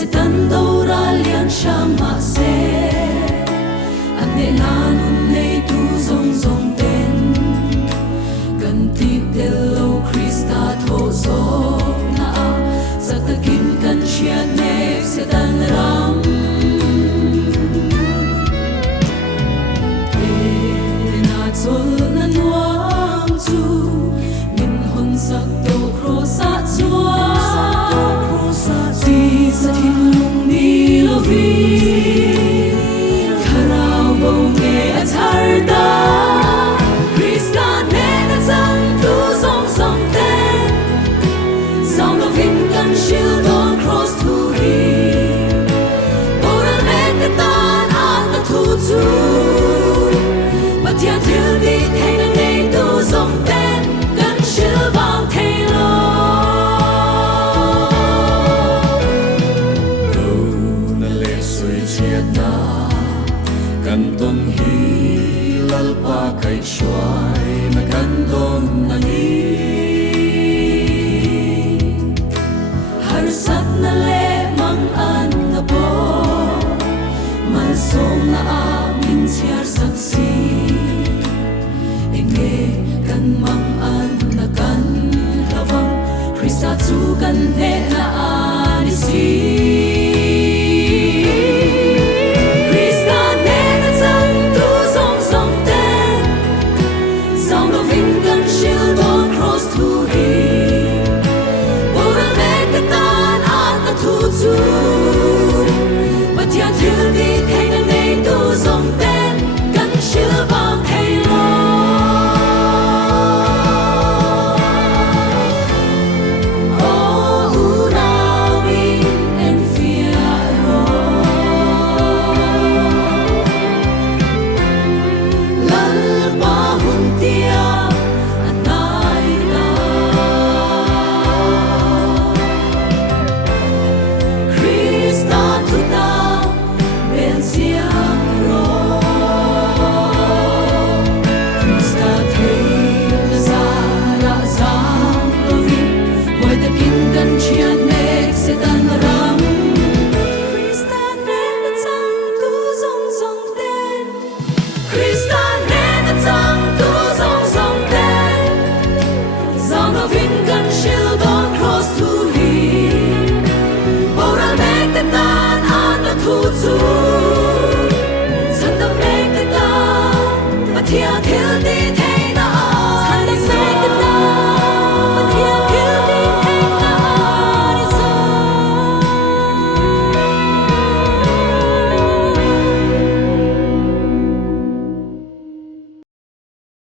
sẽ tan đâu ra liền sang mà sẽ anh để là nun này tu rong rong tên gần tiếp đến lâu Krista thô gió na sa ta kinh căn chia nếp sẽ tan ram na chol na nuang chu min hon sak to cross a chua ti sa thin lung ni lo vi kharao bo nge a char da Krista ne na sang tu song song te song lo vin kan shil don cross to hi ora me te tan a ta thu chu but ya till di thay na nei tu song ten kan shil bang thay lo kan ton hi lalpa kai shwai na kan ton na ni har sat na le mang an na bo mal som na a min chiar sak si enge kan mang an na kan lavang Krista chu kan ne na a ni si